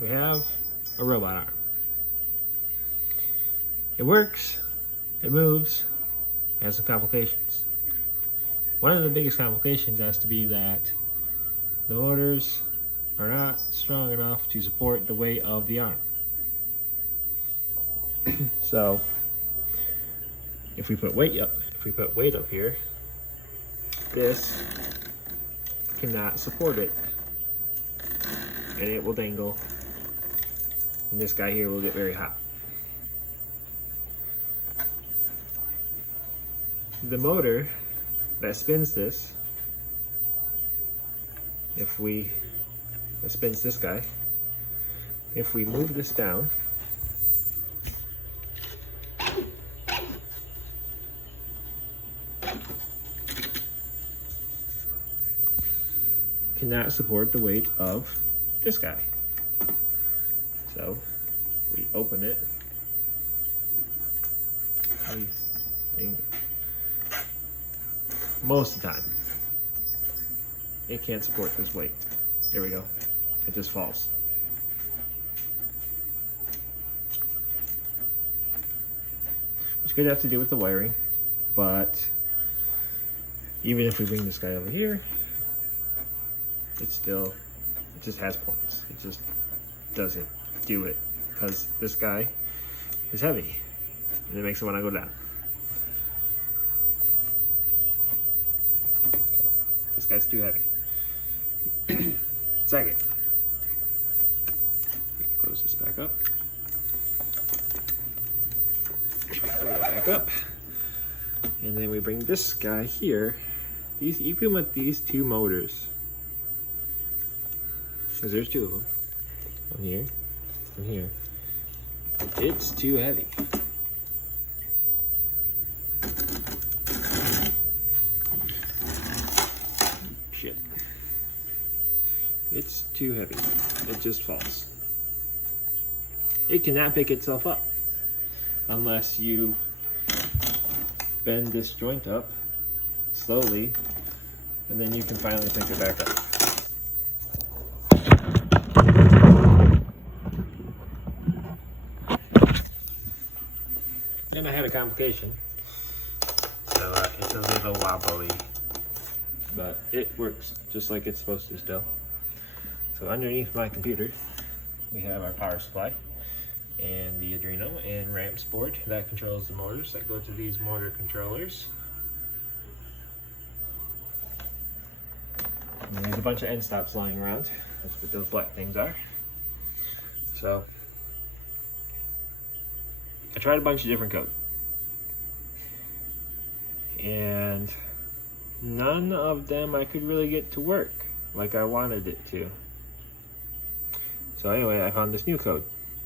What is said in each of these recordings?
we have a robot arm. It works, it moves, it has some complications. One of the biggest complications has to be that the motors are not strong enough to support the weight of the arm. So if we put weight up here, this cannot support it, and it will dangle, and this guy here will get very hot. The motor that spins this, that spins this guy, if we move this down, cannot support the weight of this guy. So we open it, most of the time it can't support this weight. There we go, it just falls. Which could have to do with the wiring, but even if we bring this guy over here, it just has points. It just doesn't do it because this guy is heavy and it makes it want to go down. So, this guy's too heavy. Second, close this back up. Close it back up, and then we bring this guy here. Even with these two motors, because there's two of them, one here and here, it's too heavy. Shit. It's too heavy. It just falls. It cannot pick itself up unless you bend this joint up slowly, and then you can finally pick it back up. Then I had a complication, so it's a little wobbly, but it works just like it's supposed to still. So underneath my computer, we have our power supply and the Arduino and ramps board that controls the motors that go to these motor controllers. And there's a bunch of end stops lying around. That's what those black things are. So I tried a bunch of different code, and none of them I could really get to work like I wanted it to. So anyway, I found this new code,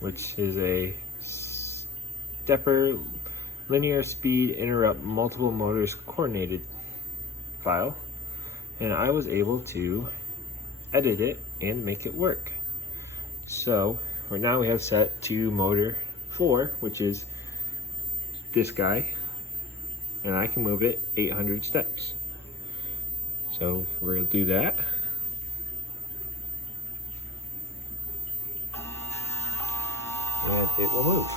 which is a stepper linear speed interrupt multiple motors coordinated file, and I was able to edit it and make it work. So right now we have set to motor 4, which is this guy, and I can move it 800 steps. So we're gonna do that. And it will move.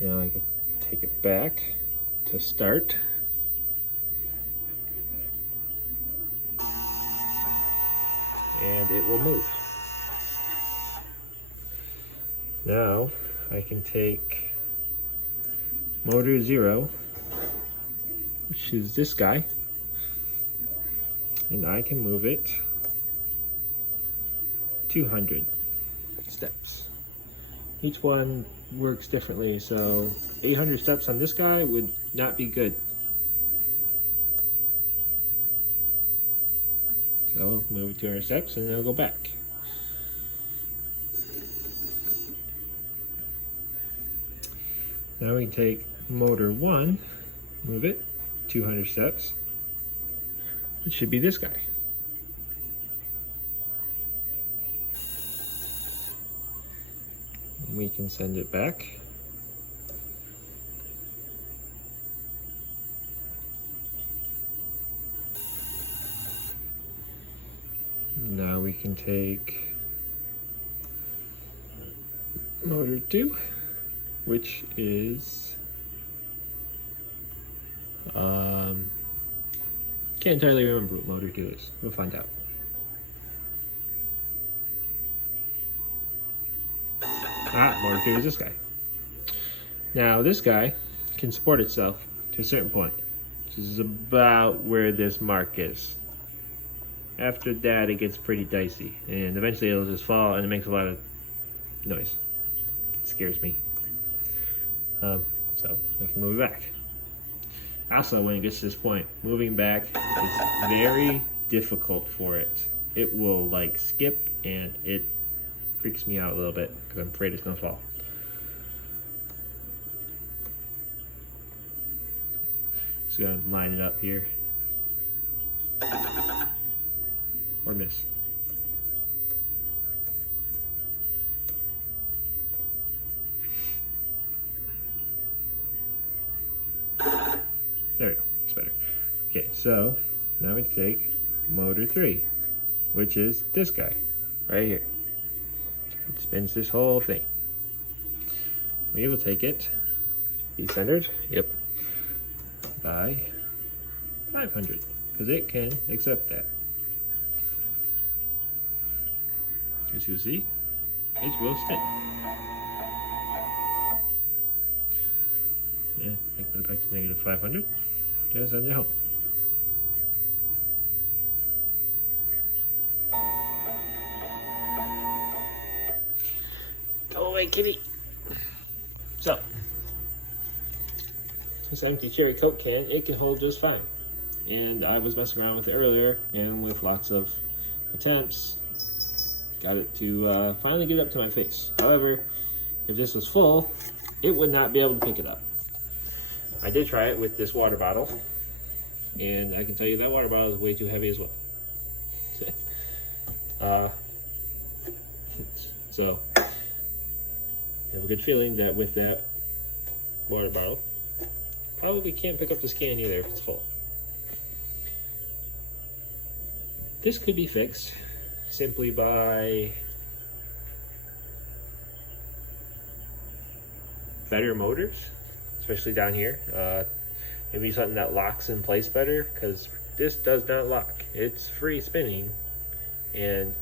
Now I can take it back to start. And it will move. Now I can take motor 0, which is this guy, and I can move it 200 steps. Each one works differently, so 800 steps on this guy would not be good. So move 200 steps and then it'll go back. Now we can take motor 1, move it 200 steps. It should be this guy. We can send it back. Now we can take motor 2, which is can't entirely remember what motor 2 is. We'll find out. Motor 2 is this guy. Now this guy can support itself to a certain point, which is about where this mark is. After that, it gets pretty dicey, and eventually it'll just fall, and it makes a lot of noise. It scares me. So I can move it back. Also, when it gets to this point, moving back is very difficult for it. It will like skip, and it freaks me out a little bit because I'm afraid it's gonna fall. Just gonna line it up here. Or miss. There we go, it's better. Okay, so now we take motor 3, which is this guy, right here. It spins this whole thing. We will take it, be centered, yep, by 500, because it can accept that. As you see, it will spin. Yeah, I put it back to negative 500. Just send it home. Go away, kitty. So, this empty cherry Coke can, it can hold just fine. And I was messing around with it earlier, and with lots of attempts, got it to finally get up to my face. However, if this was full, it would not be able to pick it up. I did try it with this water bottle, and I can tell you that water bottle is way too heavy as well. So, I have a good feeling that with that water bottle, probably can't pick up this can either if it's full. This could be fixed simply by better motors, especially down here. Maybe something that locks in place better, because this does not lock. It's free spinning, and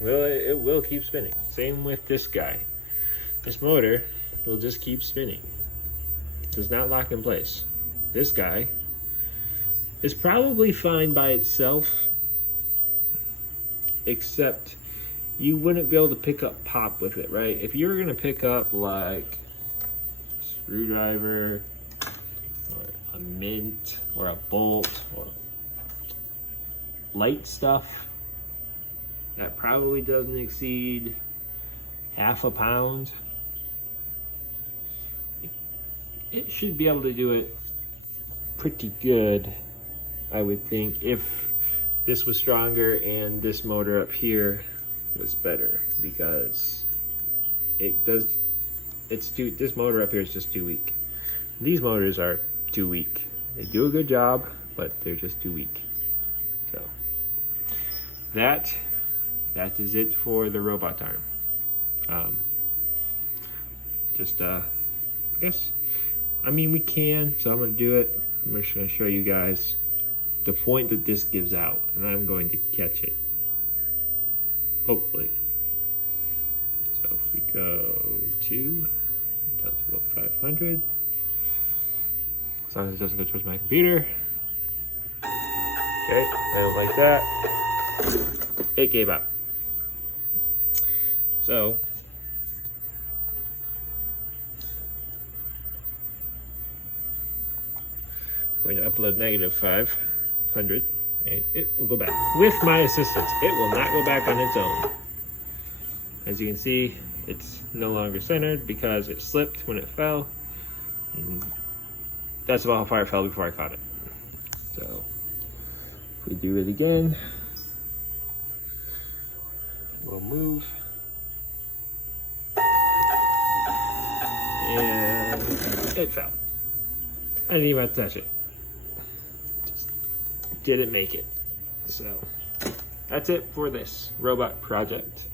it will keep spinning. Same with this guy. This motor will just keep spinning. Does not lock in place. This guy is probably fine by itself, except you wouldn't be able to pick up pop with it, right? If you were gonna pick up like a screwdriver, or a mint, or a bolt, or light stuff, that probably doesn't exceed half a pound. It should be able to do it pretty good, I would think, if this was stronger and this motor up here was better, because this motor up here is just too weak. These motors are too weak. They do a good job, but they're just too weak. So that is it for the robot arm. I mean, we can, so I'm gonna do it. I'm just gonna show you guys the point that this gives out, and I'm going to catch it, hopefully. So if we go to, that's about 500, as long as it doesn't go towards my computer. Okay, I don't like that. It gave up. So I'm going to upload negative 500, and it will go back with my assistance. It will not go back on its own. As you can see, it's no longer centered because it slipped when it fell. And that's about how far it fell before I caught it. So if we do it again, we'll move. And it fell. I didn't even have to touch it. Just didn't make it. So that's it for this robot project.